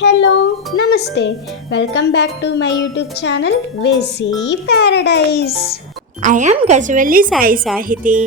Hello నమస్తే welcome back to my YouTube channel వేసీ paradise. I am Gajavalli Sai Sahiti.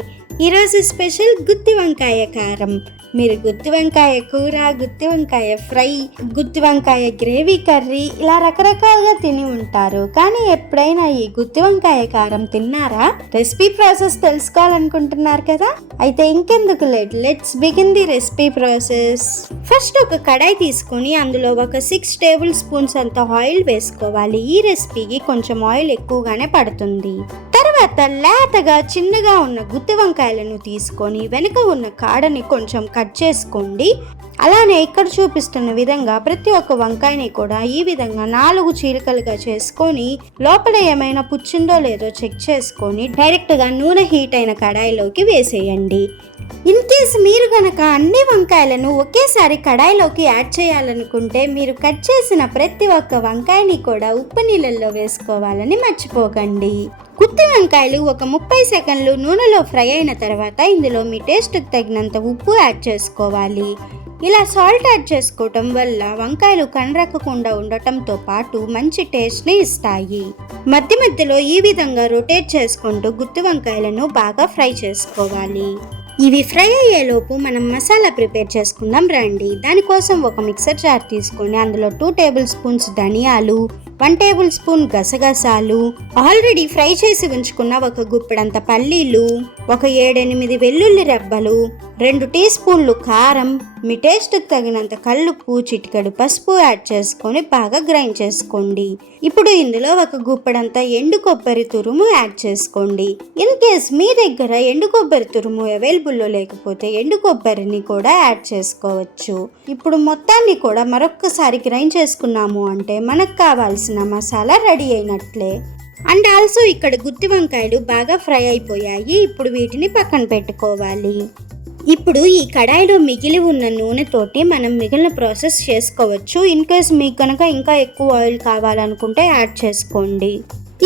ఈరోజు special గుత్తి వంకాయ కారం. మీరు గుత్తి వంకాయ కూర, గుత్తి వంకాయ ఫ్రై, గుత్తి వంకాయ గ్రేవీ కర్రీ ఇలా రకరకాలుగా తిని ఉంటారు. కానీ ఎప్పుడైనా ఈ గుత్తి వంకాయ కారం తిన్నారా? రెసిపీ ప్రాసెస్ తెలుసుకోవాలనుకుంటున్నారు కదా? అయితే ఇంకెందుకు late, let's begin the recipe process. First ఒక కడాయి తీసుకొని అందులో ఒక 6 టేబుల్ స్పూన్స్ అంత ఆయిల్ వేసుకోవాలి. ఈ రెసిపీకి కొంచెం ఆయిల్ ఎక్కువగానే పడుతుంది. తర్వాత లేతగా చిన్నగా ఉన్న గుత్తి వంకాయలను తీసుకొని వెనుక ఉన్న కాడని కొంచెం కట్ చేసుకోండి. అలానే ఇక్కడ చూపిస్తున్న విధంగా ప్రతి ఒక్క వంకాయని కూడా ఈ విధంగా 4 చీలికలుగా చేసుకొని లోపల ఏమైనా పుచ్చిందో లేదో చెక్ చేసుకొని డైరెక్ట్గా నూనె హీట్ అయిన కడాయిలోకి వేసేయండి. ఇన్ కేస్ మీరు కనుక అన్ని వంకాయలను ఒకేసారి కడాయిలోకి యాడ్ చేయాలనుకుంటే మీరు కట్ చేసిన ప్రతి ఒక్క వంకాయని కూడా ఉప్పు నీళ్ళల్లో వేసుకోవాలని మర్చిపోకండి. గుత్తి వంకాయలు ఒక 30 సెకండ్లు నూనెలో ఫ్రై అయిన తర్వాత ఇందులో మీ టేస్ట్కి తగినంత ఉప్పు యాడ్ చేసుకోవాలి. ఇలా సాల్ట్ యాడ్ చేసుకోవటం వల్ల వంకాయలు కండ్రక్కకుండా ఉండటంతో పాటు మంచి టేస్ట్ని ఇస్తాయి. మధ్య మధ్యలో ఈ విధంగా రొటేట్ చేసుకుంటూ గుత్తి వంకాయలను బాగా ఫ్రై చేసుకోవాలి. ఇవి ఫ్రై అయ్యేలోపు మనం మసాలా ప్రిపేర్ చేసుకుందాం రండి. దానికోసం ఒక మిక్సర్ జార్ తీసుకొని అందులో 2 టేబుల్ స్పూన్స్ ధనియాలు, 1 టేబుల్ స్పూన్ గసగసాలు, ఆల్రెడీ ఫ్రై చేసి ఉంచుకున్న ఒక గుప్పెడంత పల్లీలు, ఒక 7-8 వెల్లుల్లి రెబ్బలు, 2 టీ స్పూన్లు కారం, మీ టేస్ట్కి తగినంత కల్లుప్పు, చిటికెడు పసుపు యాడ్ చేసుకొని బాగా గ్రైండ్ చేసుకోండి. ఇప్పుడు ఇందులో ఒక గుప్పెడంత ఎండు కొబ్బరి తురుము యాడ్ చేసుకోండి. ఇన్ కేస్ మీ దగ్గర ఎండు కొబ్బరి తురుము అవైలబుల్లో లేకపోతే ఎండు కొబ్బరిని కూడా యాడ్ చేసుకోవచ్చు. ఇప్పుడు మొత్తాన్ని కూడా మరొక్కసారి గ్రైండ్ చేసుకున్నాము అంటే మనకు కావాల్సిన మసాలా రెడీ అయినట్లే. అండ్ ఆల్సో ఇక్కడ గుత్తి వంకాయలు బాగా ఫ్రై అయిపోయాయి. ఇప్పుడు వీటిని పక్కన పెట్టుకోవాలి. ఇప్పుడు ఈ కడాయిలో మిగిలి ఉన్న నూనెతోటి మనం మిగిలిన ప్రాసెస్ చేసుకోవచ్చు. ఇన్ కేస్ మీకు కనుక ఇంకా ఎక్కువ ఆయిల్ కావాలనుకుంటే యాడ్ చేసుకోండి.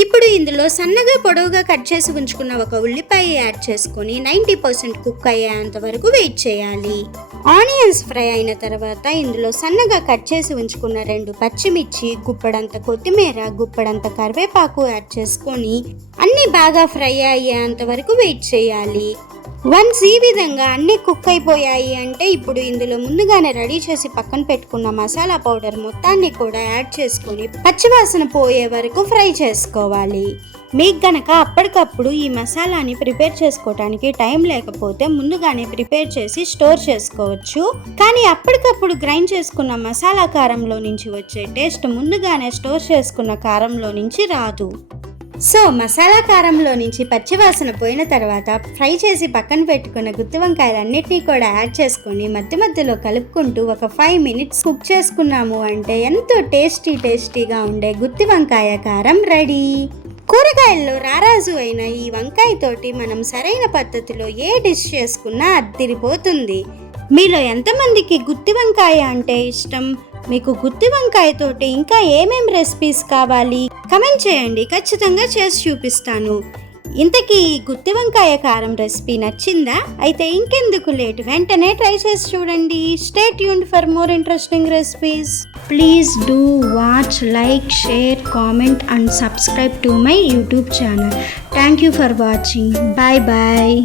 ఇప్పుడు ఇందులో సన్నగా పొడవుగా కట్ చేసి ఉంచుకున్న ఒక ఉల్లిపాయ యాడ్ చేసుకొని 90% కుక్ అయ్యేంత వరకు వెయిట్ చేయాలి. ఆనియన్స్ ఫ్రై అయిన తర్వాత ఇందులో సన్నగా కట్ చేసి ఉంచుకున్న 2 పచ్చిమిర్చి, గుప్పెడంత కొత్తిమీర, గుప్పెడంత కరివేపాకు యాడ్ చేసుకొని అన్నీ బాగా ఫ్రై అయ్యేంత వరకు వెయిట్ చేయాలి. వన్స్ ఈ విధంగా అన్నీ కుక్ అయిపోయాయి అంటే ఇప్పుడు ఇందులో ముందుగానే రెడీ చేసి పక్కన పెట్టుకున్న మసాలా పౌడర్ మొత్తాన్ని కూడా యాడ్ చేసుకొని పచ్చివాసన పోయే వరకు ఫ్రై చేసుకోవాలి. మీకు గనక అప్పటికప్పుడు ఈ మసాలాని ప్రిపేర్ చేసుకోవడానికి టైం లేకపోతే ముందుగానే ప్రిపేర్ చేసి స్టోర్ చేసుకోవచ్చు. కానీ అప్పటికప్పుడు గ్రైండ్ చేసుకున్న మసాలా కారంలో నుంచి వచ్చే టేస్ట్ ముందుగానే స్టోర్ చేసుకున్న కారంలో నుంచి రాదు. సో మసాలా కారంలో నుంచి పచ్చివాసన పోయిన తర్వాత ఫ్రై చేసి పక్కన పెట్టుకున్న గుత్తి వంకాయలన్నిటినీ కూడా యాడ్ చేసుకొని మధ్య మధ్యలో కలుపుకుంటూ ఒక 5 మినిట్స్ కుక్ చేసుకున్నాము అంటే ఎంతో టేస్టీగా ఉండే గుత్తి వంకాయ కారం రెడీ. కూరగాయల్లో రారాజు అయిన ఈ వంకాయతోటి మనం సరైన పద్ధతిలో ఏ డిష్ చేసుకున్నా అద్దిరిపోతుంది. మీలో ఎంతమందికి గుత్తి వంకాయ అంటే ఇష్టం? మీకు గుత్తి వంకాయతోటి ఇంకా ఏమేం రెసిపీస్ కావాలి కమెంట్ చేయండి, ఖచ్చితంగా చేసి చూపిస్తాను. ఇంతకీ ఈ గుత్తి వంకాయ కారం రెసిపీ నచ్చిందా? అయితే ఇంకెందుకు లేట్, వెంటనే ట్రై చేసి చూడండి. Stay tuned for more interesting recipes. Please do watch, like, share, comment and subscribe to my YouTube channel. Thank you for watching. Bye bye.